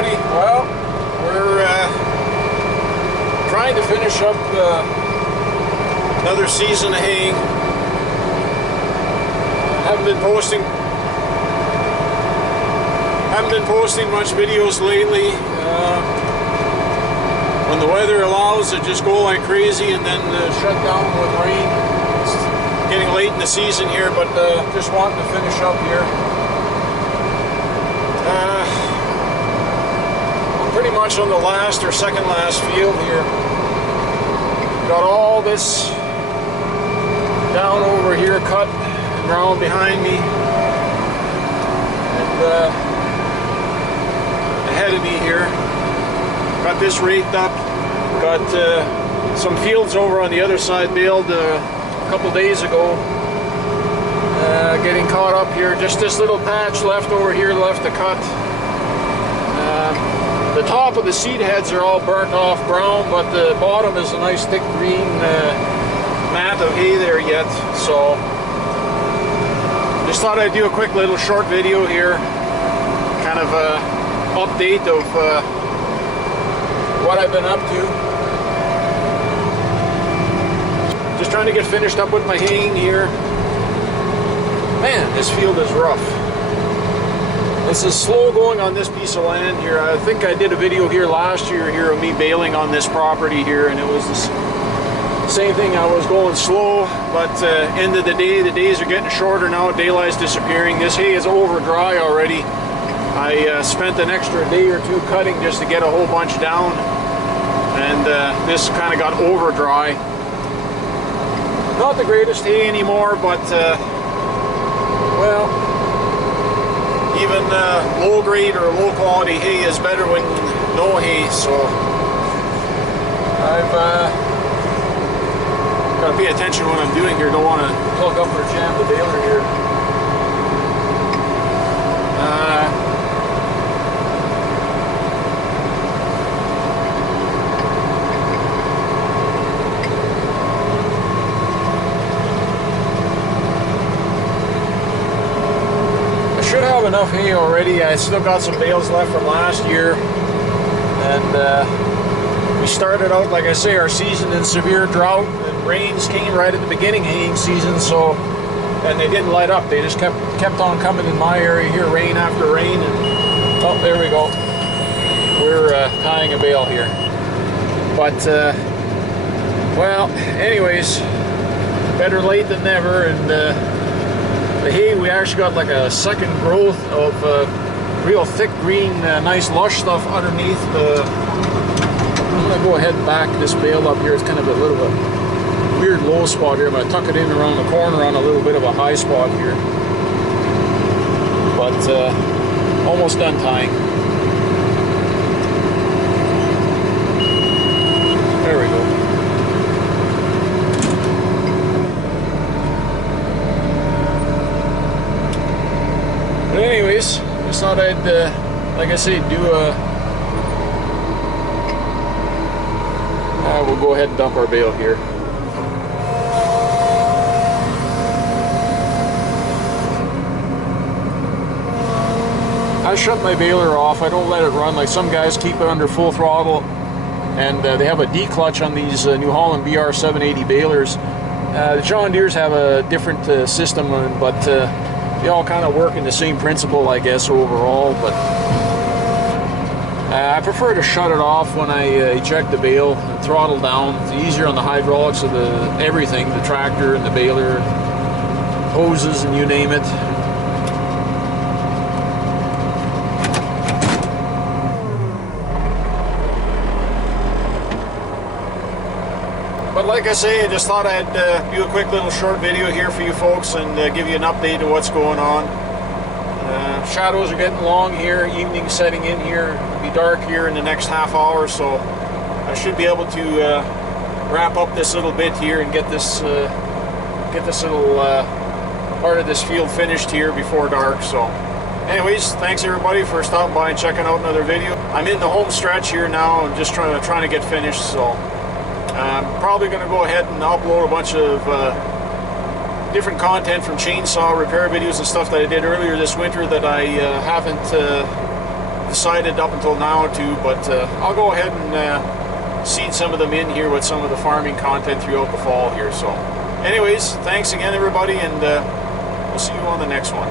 everybody. Well, we're trying to finish up another season of haying. Haven't been posting much videos lately. When the weather allows, it just go like crazy and then shut down with rain. It's getting late in the season here, but just wanting to finish up here. Pretty much on the last or second last field here. Got all this down over here cut ground behind me, and ahead of me here got this raked up. Got some fields over on the other side baled a couple days ago. Getting caught up here. Just this little patch left over here left to cut. The top of the seed heads are all burnt off brown, but the bottom is a nice thick green mat of hay there yet. So just thought I'd do a quick little short video here, kind of a update of what I've been up to. Just trying to get finished up with my haying here. Man, this field is rough. This is slow going on this piece of land here. I think I did a video here last year here of me baling on this property here, and it was the same thing. I was going slow, but end of the day, the days are getting shorter now. Daylight's disappearing. This hay is over dry already. I spent an extra day or two cutting just to get a whole bunch down, and this kind of got over dry. Not the greatest hay anymore, but well, even low grade or low quality hay is better when no hay, so I've got to pay attention what I'm doing here. Don't want to plug up or jam the baler here. Enough hay already. I still got some bales left from last year, and we started out, like I say, our season in severe drought, and rains came right at the beginning haying season, so, and they didn't let up. They just kept on coming in my area here, rain after rain, and oh, there we go. We're tying a bale here, but well, anyways, better late than never. And the hay, we actually got like a second growth of real thick green, nice lush stuff underneath the. I'm gonna go ahead and back this bale up here. It's kind of a little bit weird low spot here. I'm gonna tuck it in around the corner on a little bit of a high spot here. But almost done tying. There we go. But anyways, just thought I'd, like I say, do a... we'll go ahead and dump our bale here. I shut my baler off. I don't let it run. Like some guys keep it under full throttle, and they have a D-clutch on these new Holland BR780 balers. The John Deeres have a different system, but they all kind of work in the same principle, I guess, overall. But I prefer to shut it off when I eject the bale and throttle down. It's easier on the hydraulics of everything, the tractor and the baler, hoses and you name it. But like I say, I just thought I'd do a quick little short video here for you folks and give you an update of what's going on. Shadows are getting long here, evening setting in here. It'll be dark here in the next half hour, so I should be able to wrap up this little bit here and get this little part of this field finished here before dark. So anyways, thanks everybody for stopping by and checking out another video. I'm in the home stretch here now. I'm just trying to get finished, so I'm probably going to go ahead and upload a bunch of different content from chainsaw repair videos and stuff that I did earlier this winter that I haven't decided up until now to, but I'll go ahead and seed some of them in here with some of the farming content throughout the fall here. So anyways, thanks again everybody, and we'll see you on the next one.